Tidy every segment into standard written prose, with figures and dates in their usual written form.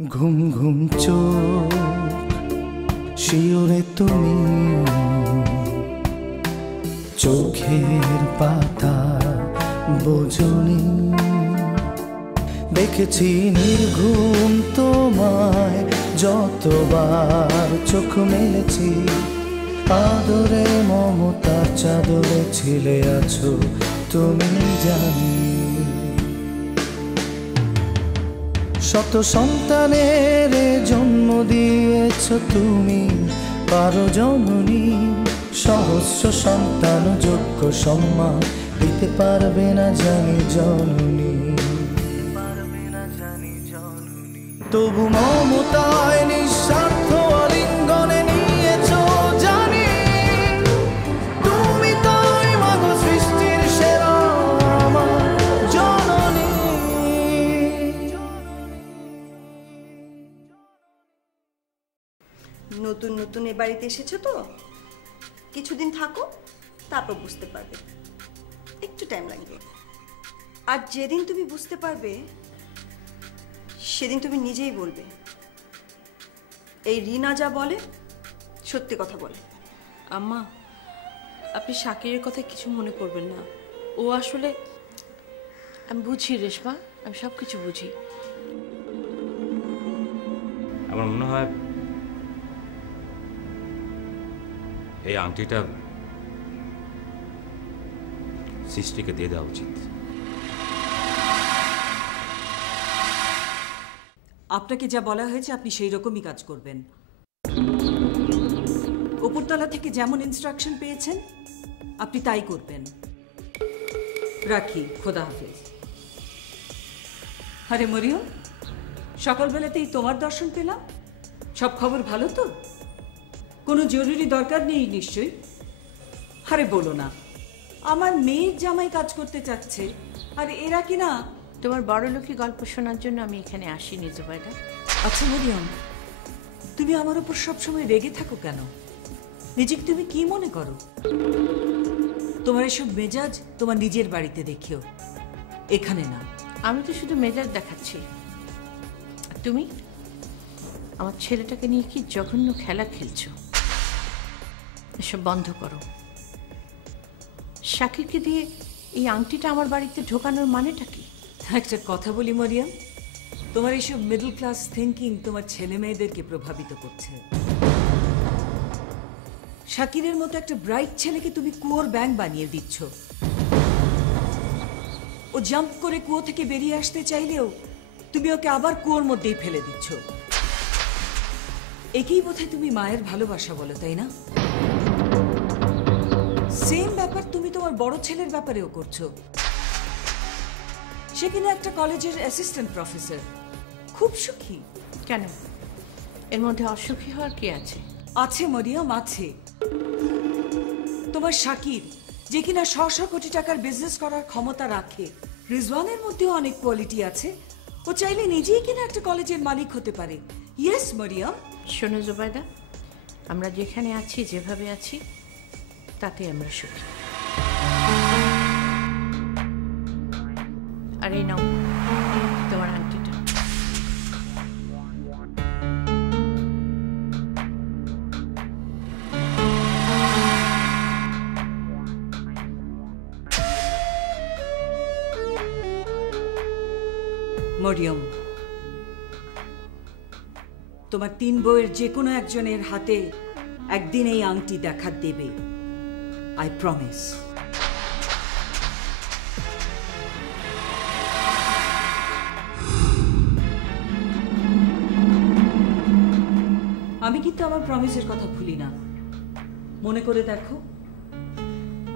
ঘুম ঘুম চোখ শিওরে তুমি চোখের পাতা বোঝনি দেখেছি নির্ঘুম তোমায় যতবার চোখ মেলেছি আদরে মমতার চাদরে ছিলে আছো তুমি জানি শত সন্তানের জন্ম দিয়েছ তুমি পারো জননী সহস্র সন্তান যোগ্য সম্মান দিতে পারবে না জানি জননী তবু মমতায় নিঃস্বার্থ আলিঙ্গনে নিয়েছ জানি তুমি তাই মাগো সৃষ্টির সেরা আমার জননী। নতুন নতুন এ বাড়িতে এসেছো তো কিছুদিন থাকো তারপর বুঝতে পারবে একটু টাইম লাগবে আর যেদিন তুমি বুঝতে পারবে সেদিন তুমি নিজেই বলবে এই রিনা যা বলে সত্যি কথা বলে। আম্মা আপনি শাকিরের কথা কিছু মনে করবেন না ও আসলে আমি বুঝি রেশমা আমি সব কিছু বুঝি আমার মনে হয় এই আংটিটা সৃষ্টিকে দিয়ে দেওয়া উচিত। আপনাকে যা বলা হয়েছে আপনি সেই রকমই কাজ করবেন উপরতলা থেকে যেমন ইনস্ট্রাকশন পেয়েছেন আপনি তাই করবেন। রাখি খোদা হাফেজ। আরে মরিয়ম সকালবেলাতেই তোমার দর্শন পেলাম সব খবর ভালো তো কোনো জরুরি দরকার নেই নিশ্চয়ই? আরে বলো না আমার মেয়ের জামাই কাজ করতে চাচ্ছে আর এরা কি না তোমার বড়লোকি গল্প শোনার জন্য আমি এখানে আসিনি জুবাইদা। আচ্ছা মরিয়ম তুমি আমার উপর সবসময় রেগে থাকো কেন? নিজেকে তুমি কি মনে করো? তোমার এসব মেজাজ তোমার নিজের বাড়িতে দেখিও এখানে না। আমি তো শুধু মেজাজ দেখাচ্ছি আর তুমি আমার ছেলেটাকে নিয়ে কি জঘন্য খেলা খেলছো এসব বন্ধ করো। শাকিরকে দিয়ে এই আংটিটা আমার বাড়িতে ঢোকানোর মানেটা কি? একটা কথা বলি মরিয়ম তোমার এইসব মিডল ক্লাস থিঙ্কিং তোমার ছেলে মেয়েদেরকে প্রভাবিত করছে। শাকিরের মতো একটা ব্রাইট ছেলেকে তুমি কুয়োর ব্যাঙ বানিয়ে দিচ্ছ। ও জাম্প করে কুয়ো থেকে বেরিয়ে আসতে চাইলেও তুমি ওকে আবার কুয়োর মধ্যেই ফেলে দিচ্ছ। একেই বোধহয় তুমি মায়ের ভালোবাসা বলো তাই না? সেম ব্যাপার তুমি তোমার বড় ছেলের ব্যাপারেও করছো। সে কিনা একটা কলেজের অ্যাসিস্ট্যান্ট প্রফেসর খুব সুখী। কেন এর মধ্যে অসুখী হওয়ার কি আছে? আছে মরিয়ম আছে। তোমার শাকির যে কিনা শ শ কোটি টাকার বিজনেস করার ক্ষমতা রাখে রিজওয়ানের মধ্যেও অনেক কোয়ালিটি আছে। ও চাইলে নিজেই কিনা একটা কলেজের মালিক হতে পারে। ইয়েস মরিয়ম। শোনো জুবাইদা আমরা যেখানে আছি যেভাবে আছি তাতে আমরা সুখী। আর এই নাও তোমার আংটিটা। মরিয়ম তোমার 3 বউয়ের যে কোনো একজনের হাতে একদিন এই আংটি দেখা দেবে। I promise. আমি কিন্তু আমার প্রমিসের কথা ভুলি না। মনে করে দেখো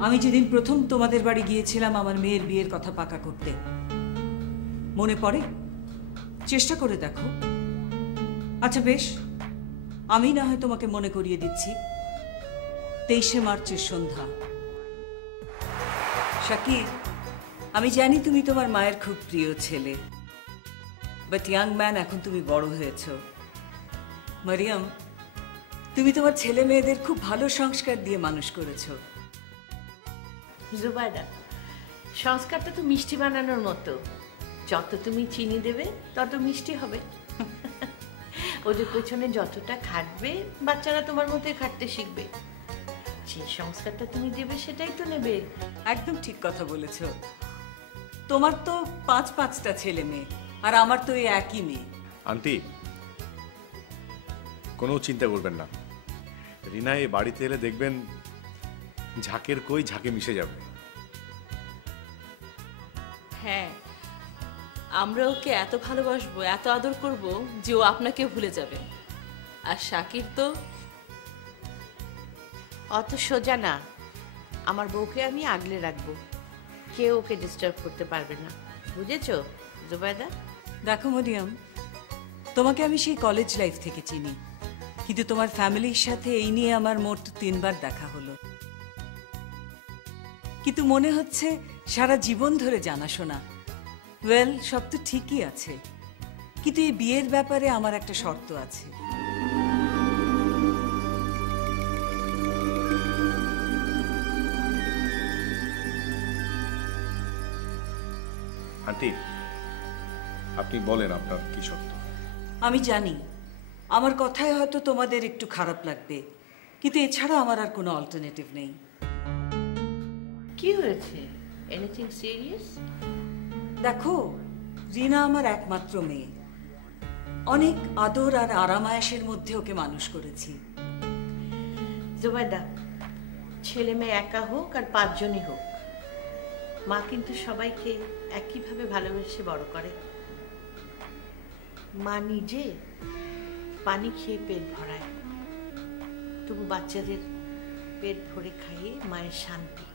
আমি যেদিন প্রথম তোমাদের বাড়ি গিয়েছিলাম আমার মেয়ের বিয়ের কথা পাকা করতে মনে পড়ে? চেষ্টা করে দেখো। আচ্ছা বেশ আমি না হয় তোমাকে মনে করিয়ে দিচ্ছি। 23শে মার্চের সন্ধ্যা। শাকির আমি জানি তুমি তোমার মায়ের খুব প্রিয় ছেলে বাট ইয়াং ম্যান এখন তুমি বড় হয়েছো। মরিয়ম তুমি তোমার ছেলে মেয়েদের খুব ভালো সংস্কার দিয়ে মানুষ করেছো। জুবাইদা, সংস্কারটা তো মিষ্টি বানানোর মতো, যত তুমি চিনি দেবে তত মিষ্টি হবে। ওদের পেছনে যতটা খাটবে বাচ্চারা তোমার মতোই খাটতে শিখবে। যে সংস্কারটা তুমি দেবে সেটাই তো নেবে। একদম ঠিক কথা বলেছ। তোমার তো 5-5টা ছেলে মেয়ে, আর আমার তো এই একই মেয়ে। আন্টি, কোনো চিন্তা করবেন না। রিনা এই বাড়িতে এলে দেখবেন ঝাঁকের কই ঝাঁকে মিশে যাবে। হ্যাঁ, আমরা ওকে এত ভালোবাসবো, এত আদর করব যে ও আপনাকে ভুলে যাবে। আর শাকির তো অত সোজা না। আমার বউকে আমি আগলে রাখবো, কেউ ওকে ডিস্টার্ব করতে পারবে না, বুঝেছো জুবাইদা? দেখো মরিয়ম, তোমাকে আমি সেই কলেজ লাইফ থেকে চিনি, কিন্তু তোমার ফ্যামিলির সাথে এই নিয়ে আমার মোট 3 বার দেখা হলো। কিন্তু মনে হচ্ছে সারা জীবন ধরে জানাশোনা। ওয়েল, সব তো ঠিকই আছে, কিন্তু এই বিয়ের ব্যাপারে আমার একটা শর্ত আছে। আন্টি, আপনি বলেন আপনার কি শর্ত? আমি জানি আমার কথায় হয়তো তোমাদের একটু খারাপ লাগবে, কিন্তু এছাড়া আমার আর কোনো অল্টারনেটিভ নেই। কি হয়েছে? Anything serious? দেখো, রিনা আমার একমাত্র মেয়ে। অনেক আদর আর আরামায়াসের মধ্যে ওকে মানুষ করেছি। জুবাইদা, ছেলে মেয়ে একা হোক আর 5 জনই হোক, মা কিন্তু সবাইকে একইভাবে ভালোবেসে বড় করে। মা নিজে পানি খেয়ে পেট ভরায়, তবু বাচ্চাদের পেট ভরে খাইয়ে মায়ের শান্তি।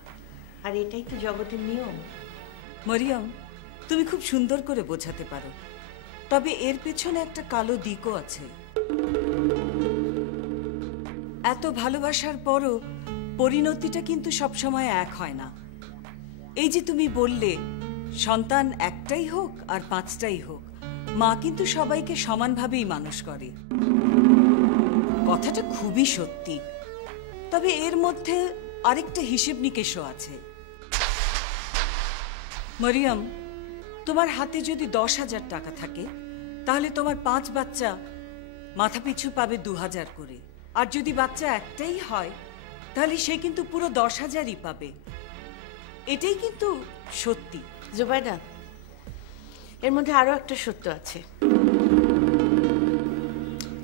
আর এটাই তো জগতের নিয়ম। মরিয়ম, তুমি খুব সুন্দর করে বোঝাতে পারো, তবে এর পেছনে একটা কালো দিকও আছে। এত ভালোবাসার পরও পরিণতিটা কিন্তু সবসময় এক হয় না। এই যে তুমি বললে সন্তান একটাই হোক আর 5টাই হোক, মা কিন্তু সবাইকে সমানভাবেই মানুষ করে। কথাটা খুবই সত্যি, তবে এর মধ্যে আরেকটা হিসেব নিকেশও আছে। মরিয়ম, তোমার হাতে যদি 10,000 টাকা থাকে, তাহলে তোমার 5 বাচ্চা মাথাপিছু পাবে 2,000 করে। আর যদি বাচ্চা একটাই হয়, তাহলে সে কিন্তু পুরো 10,000ই পাবে। এটাই কিন্তু সত্যি। জুবাইদা, এর মধ্যে আরো একটা সত্য আছে।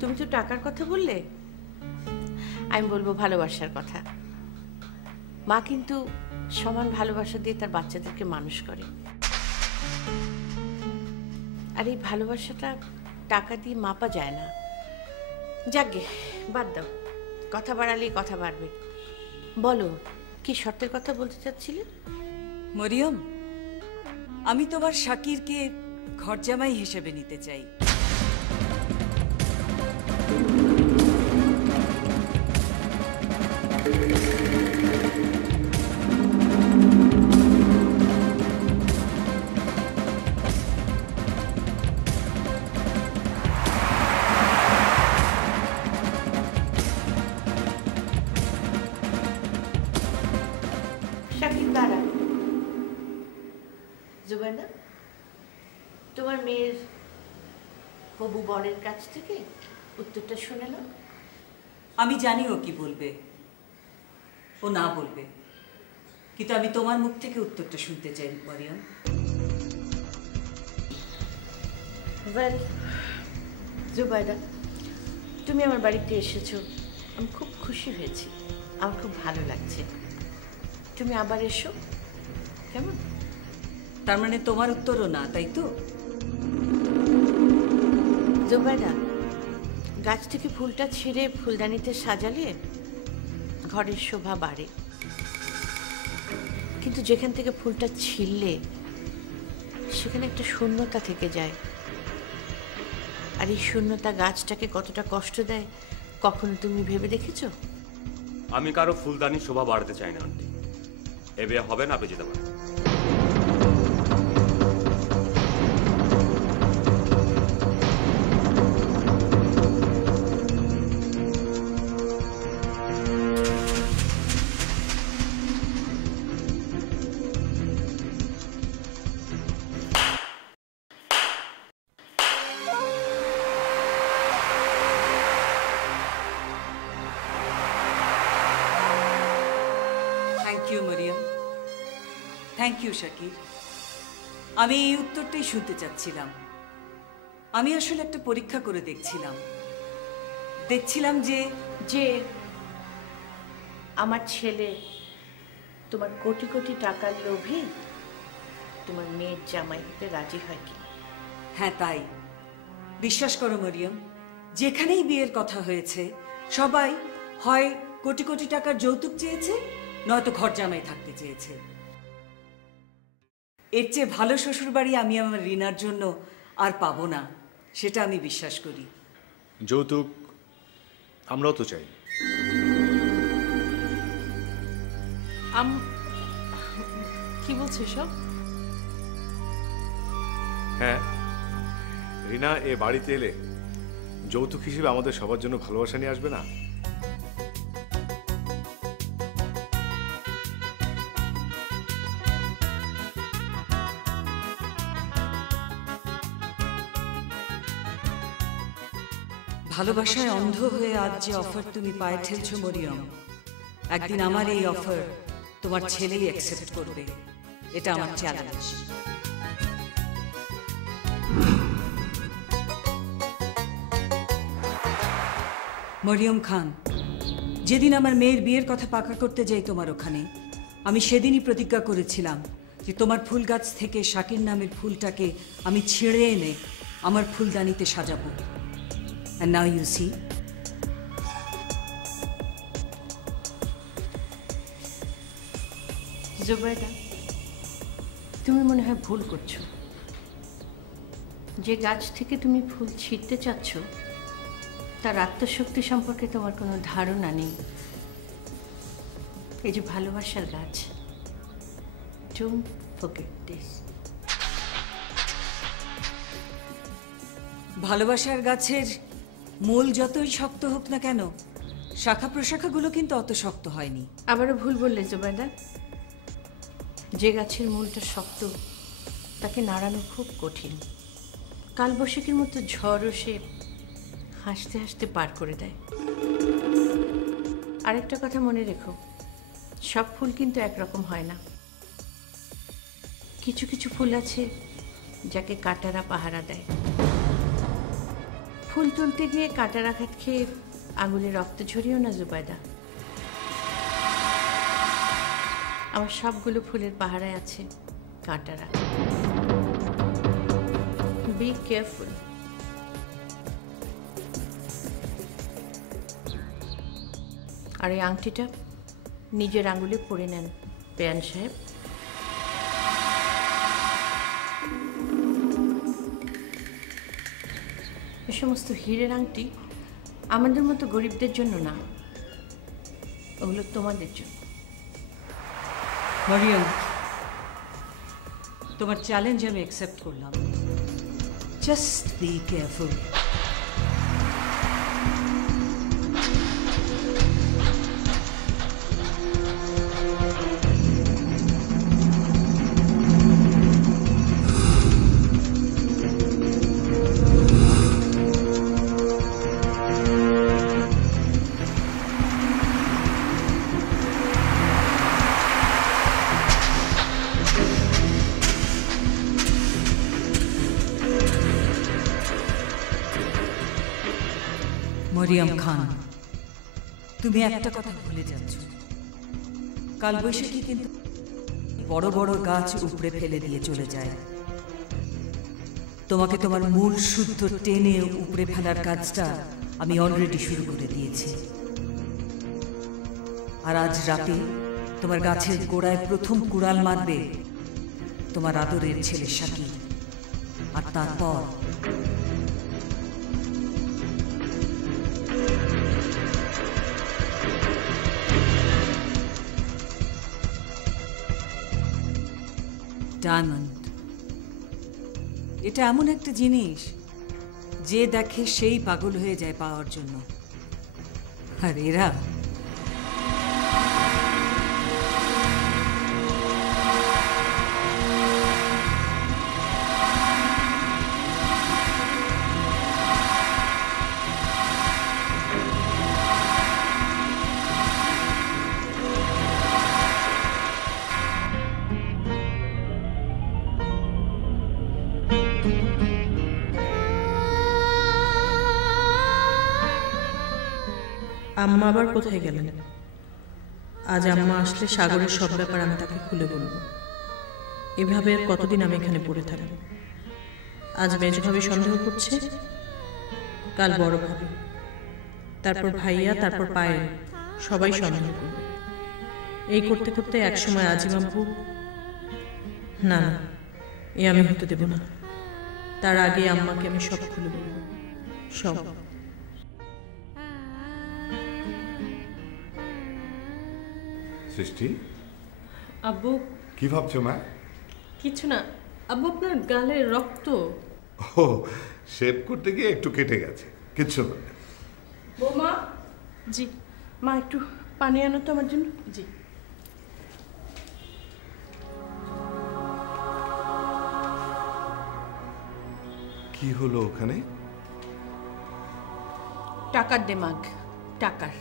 তুমি তো টাকার কথা বললে, আমি বলবো ভালোবাসার কথা। মা কিন্তু সমান ভালোবাসা দিয়ে তার বাচ্চাদেরকে মানুষ করে। আর এই ভালোবাসাটা টাকা দিয়ে মাপা যায় না। যাকগে, বাদ দাও, কথা বাড়ালেই কথা বাড়বে। বলো, কি শর্তের কথা বলতে চাচ্ছিলে? মরিয়ম, আমি তোমার শাকিরকে ঘরজামাই হিসেবে নিতে চাই। শাকির দাঁড়া। জুবাইদা, তোমার মেয়ের হবু বরের কাছ থেকে উত্তরটা শুনে নাও। আমি জানি ও কি বলবে, ও না বলবে, কিন্তু আমি তোমার মুখ থেকে উত্তরটা শুনতে চাই মরিয়ম। ওয়েল জুবাইদা, তুমি আমার বাড়িতে এসেছো, আমি খুব খুশি হয়েছি, আমার খুব ভালো লাগছে। তুমি আবার এসো, কেমন? তার মানে তোমার উত্তরও না, তাই তো? জুবাইদা, গাছ থেকে ফুলটা ছিঁড়ে ফুলদানিতে সাজালে ঘরের শোভা বাড়ে, কিন্তু যেখান থেকে ফুলটা ছিঁড়লে সেখানে একটা শূন্যতা থেকে যায়। আর এই শূন্যতা গাছটাকে কতটা কষ্ট দেয় কখনো তুমি ভেবে দেখেছো? আমি কারো ফুলদানি শোভা বাড়াতে চাই না আন্টি, এ বিয়ে হবে না, বেঁচে দেবো। মরিয়ম। Thank you Shakir. আমি এই উত্তরটাই শুনতে চাচ্ছিলাম। আমি আসলে একটা পরীক্ষা করে দেখছিলাম যে আমার ছেলে তোমার কোটি কোটি টাকার লোভে তোমার মেয়ের জামাই হতে রাজি হয় কি। হ্যাঁ তাই। বিশ্বাস করো মরিয়ম, যেখানেই বিয়ের কথা হয়েছে সবাই হয় কোটি কোটি টাকার যৌতুক চেয়েছে, নয়তো ঘর জামাই থাকতে চেয়েছে। এর চেয়ে ভালো শ্বশুরবাড়ি আমি আমার রিনার জন্য আর পাবো না, সেটা আমি বিশ্বাস করি। যৌতুক আমরাও তো চাই। কি বলছো সব? হ্যাঁ, রিনা এ বাড়িতে এলে যৌতুক হিসেবে আমাদের সবার জন্য ভালোবাসা নিয়ে আসবে না? ভালোবাসায় অন্ধ হয়ে আজ যে অফার তুমি পায়ে ঠেলছো মরিয়ম, একদিন আমার এই অফার তোমার ছেলেই অ্যাকসেপ্ট করবে। এটা আমার চ্যালেঞ্জ। মরিয়ম খান, যেদিন আমার মেয়ের বিয়ের কথা পাকা করতে যাই তোমার ওখানে, আমি সেদিনই প্রতিজ্ঞা করেছিলাম যে তোমার ফুল গাছ থেকে শাকির নামের ফুলটাকে আমি ছিঁড়ে এনে আমার ফুলদানিতে সাজাবো। And now you see, Zubaida, তুমি মনে হয় ভুল করছো। যে গাছ থেকে তুমি ফুল ছিঁড়তে চাচ্ছ তার আত্মশক্তি সম্পর্কে তোমার কোনো ধারণা নেই। এই যে ভালোবাসার গাছ, ডোন্ট ফরগেট দিস। ভালোবাসার গাছের মূল যতই শক্ত হোক না কেন, শাখা প্রশাখাগুলো কিন্তু অত শক্ত হয়নি। আবারও ভুল বললে জুবাইদা। যে গাছের মূলটা শক্ত তাকে নাড়ানো খুব কঠিন। কালবৈশাখীর মতো ঝড়ও সে হাসতে হাসতে পার করে দেয়। আরেকটা কথা মনে রেখো, সব ফুল কিন্তু একরকম হয় না। কিছু কিছু ফুল আছে যাকে কাঁটারা পাহারা দেয়। ফুল তুলতে গিয়ে কাঁটার আঘাত খেয়ে আঙুলে রক্ত ঝরিও না জুবাইদা। আমার সবগুলো ফুলের পাহারায় আছে কাঁটারা। Be careful. আর এই আংটিটা নিজের আঙুলে পরে নেন বেয়ান সাহেব। এ সমস্ত হীরের আংটি আমাদের মতো গরিবদের জন্য না, ওগুলো তোমাদের জন্য। মরিয়ম, তোমার চ্যালেঞ্জ আমি অ্যাকসেপ্ট করলাম। Just be careful. Mariyam Khan, তুমি একটা কথা ভুলে যাচ্ছ। কালবৈশাখী কিন্তু বড় বড় গাছ উপড়ে ফেলে দিয়ে চলে যায়। তোমাকে তোমার মূল শুদ্ধ টেনে উপড়ে ফেলার কাজটা আমি অলরেডি শুরু করে দিয়েছি। আর আজ রাতে তোমার গাছের গোড়ায় প্রথম কুড়াল মারবে তোমার আদরের ছেলে শাকির। আর তারপর ডায়মন্ড। এটা এমন একটা জিনিস যে দেখে সেই পাগল হয়ে যায় পাওয়ার জন্য। আর এরা আম্মা আবার কোথায় গেলেন? আজ আম্মা আসলে সাগরের সব ব্যাপার আমি তাকে খুলে বলবো। এভাবে আর কতদিন আমি এখানে পড়ে থাকব? আজ মেজভাবে সন্দেহ করছে, কাল বড় ভাবে, তারপর ভাইয়া, তারপর পায়েল, সবাই সন্দেহ করবে। এই করতে করতে একসময় আজিমাম্পু, না না, এ আমি হতে দেব না। তার আগে আম্মাকে আমি সব খুলে বলবো, সব। সৃষ্টি, আব্বু কি ভাবছো মা? কিছু না আব্বু, আপনার গালে রক্ত। ও, শেভ করতে গিয়ে একটু কেটে গেছে, কিচ্ছু না। বৌমা। জি মা, একটু পানি আনো তো আমার জন্য। জি। কি হলো ওখানে? টাকার দেমাগ, টাকার।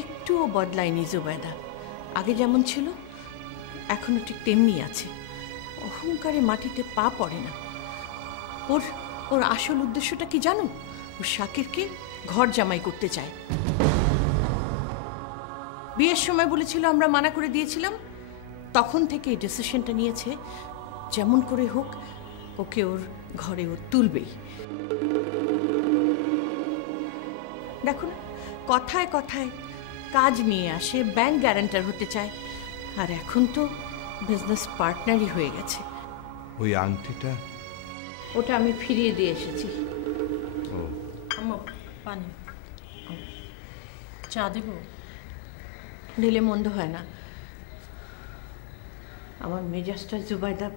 একটুও বদলায়নি জুবাইদা। আগে যেমন ছিল এখনো ঠিক তেমনি আছে। অহংকারে মাটিতে পা পড়ে না। ওর ওর আসল উদ্দেশ্যটা কি জানো? ও শাকিরকে ঘর জামাই করতে চায়। বিয়ের সময় বলেছিল, আমরা মানা করে দিয়েছিলাম। তখন থেকে এই ডিসিশনটা নিয়েছে, যেমন করে হোক ওকে ওর ঘরে ও তুলবেই। দেখো না, কথায় কথায় কাজ নিয়ে আসে, ব্যাংক গ্যারান্টার হতে চায়, আর এখন তো বিজনেস পার্টনারই হয়ে গেছে। ওই আংটিটা? ওটা আমি ফিরিয়ে দিয়ে এসেছি। আম্মা পানি, চা দেব? দিলে মন্দ হয় না। আমার মেজাজটা জুবাইদা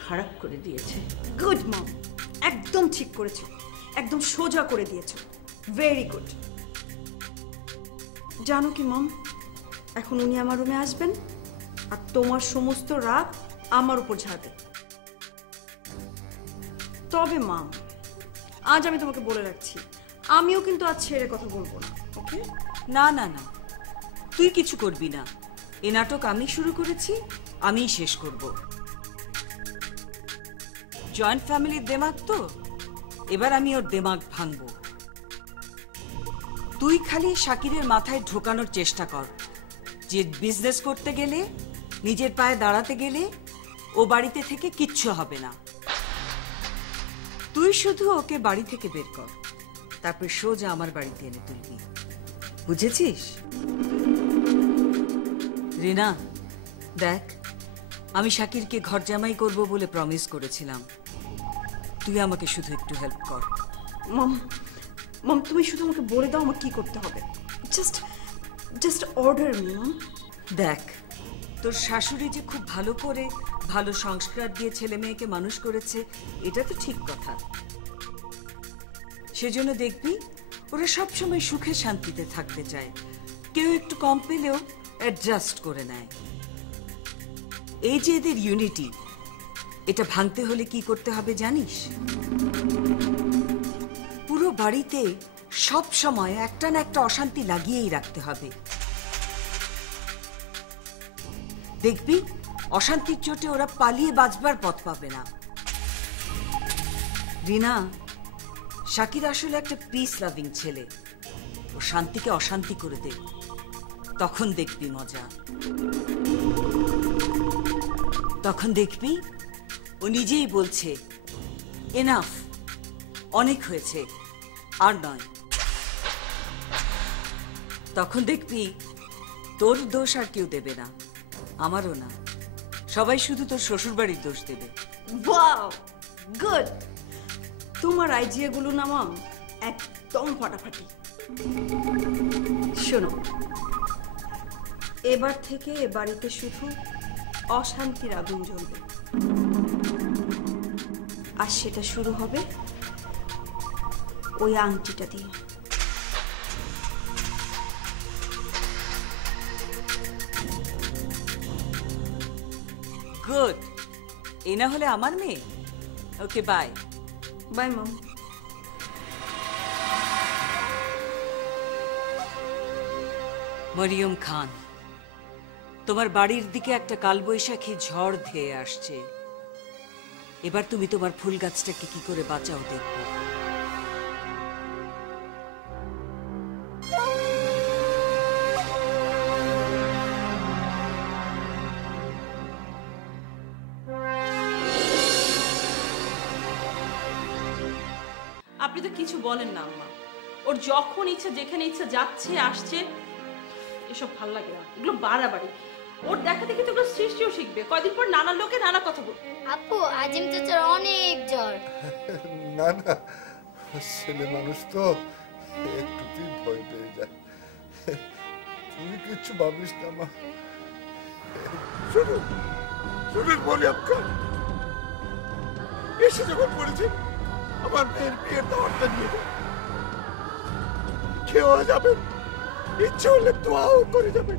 খারাপ করে দিয়েছে। গুড মম, একদম ঠিক করেছো, একদম সোজা করে দিয়েছো। Very good. জানো কি মম, এখন উনি আমার রুমে আসবেন আর তোমার সমস্ত রাগ আমার উপর ঝাড়বে। তবে মম, আজ আমি তোমাকে বলে রাখছি, আমিও কিন্তু আজ ছেড়ে কথা বলবো না। ওকে? না না না, তুই কিছু করবি না। এ নাটক আমি শুরু করেছি, আমিই শেষ করব। জয়েন্ট ফ্যামিলির দেমাগ তো, এবার আমি ওর দেমাগ ভাঙব। তুই খালি শাকিরের মাথায় ঢোকানোর চেষ্টা কর যে বিজনেস করতে গেলে, নিজের পায়ে দাঁড়াতে গেলে ও বাড়িতে থেকে কিচ্ছু হবে না। তুই শুধু ওকে বাড়ি থেকে বের কর, তারপর সোজা আমার বাড়িতে এনে তুলবি। বুঝেছিস? রিনা, দেখ, আমি শাকিরকে ঘর জামাই করব বলে প্রমিস করেছিলাম। তুই আমাকে শুধু একটু হেল্প কর। মম, মম তুমি শুধু আমাকে বলে দাও আমার কি করতে হবে। Just order me mom. দেখ, তোর শাশুড়ি যে খুব ভালো করে ভালো সংস্কার দিয়ে ছেলে মেয়েকে মানুষ করেছে, এটা তো ঠিক কথা। সেজন্য দেখবি ওরা সবসময় সুখে শান্তিতে থাকতে চায়। কেউ একটু কম পেলেও অ্যাডজাস্ট করে নেয়। এই যে এদের ইউনিটি, এটা ভাঙতে হলে কি করতে হবে জানিস? পুরো বাড়িতে সব সময় একটা না একটা অশান্তি লাগিয়েই রাখতে হবে। দেখবি অশান্তির চোটে ওরা পালিয়ে বাঁচবার পথ পাবে না। রিনা, শাকির আসলে একটা পিস লাভিং ছেলে। ও শান্তিকে অশান্তি করে দে, তখন দেখবি মজা। তখন দেখবি ও নিজেই বলছে, এনাফ, অনেক হয়েছে, আর নয়। তখন দেখবি তোর দোষ আর কেউ দেবে না, আমারও না। সবাই শুধু তোর শ্বশুরবাড়ির দোষ দেবে। Wow, good. তোমার আইডিয়াগুলো না মম একদম ফাটাফাটি। শোনো, এবার থেকে এ বাড়িতে শুধু অশান্তির আগুন জ্বলবে, আর সেটা শুরু হবে ওই আংটিটা দিয়ে। গুড। এই না হলে আমার মেয়ে। ওকে, বাই। বাই মম। মরিয়ম খান, তোমার বাড়ির দিকে একটা কালবৈশাখী ঝড় ধেয়ে আসছে। এবার তুমি তোমার ফুল গাছটাকে কি করে বাঁচাও দেখো। আপনি তো কিছু বলেন না আম্মা। ওর যখন ইচ্ছা যেখানে ইচ্ছা যাচ্ছে আসছে, এসব ভাল লাগে না, এগুলো বাড়াবাড়ি। ওর দেখা দেখি তো সৃষ্টিও শিখবে, কয়দিন পর নানা লোকে নানা কথা বল। আপু আজিম চাচার অনেক জ্বর। না না, ছেলে মানুষ তো একটুতেই ভয় পেয়ে যায়। তুমি কিচ্ছু ভাবিস না মা। শুনুন বলি আপনার এসে যখন পড়েছে আমার মেয়ের বিয়ের দাওয়াতটা নিয়ে যাবে, খেয়েও যাবেন, ইচ্ছে হলে দোয়াও করে যাবেন।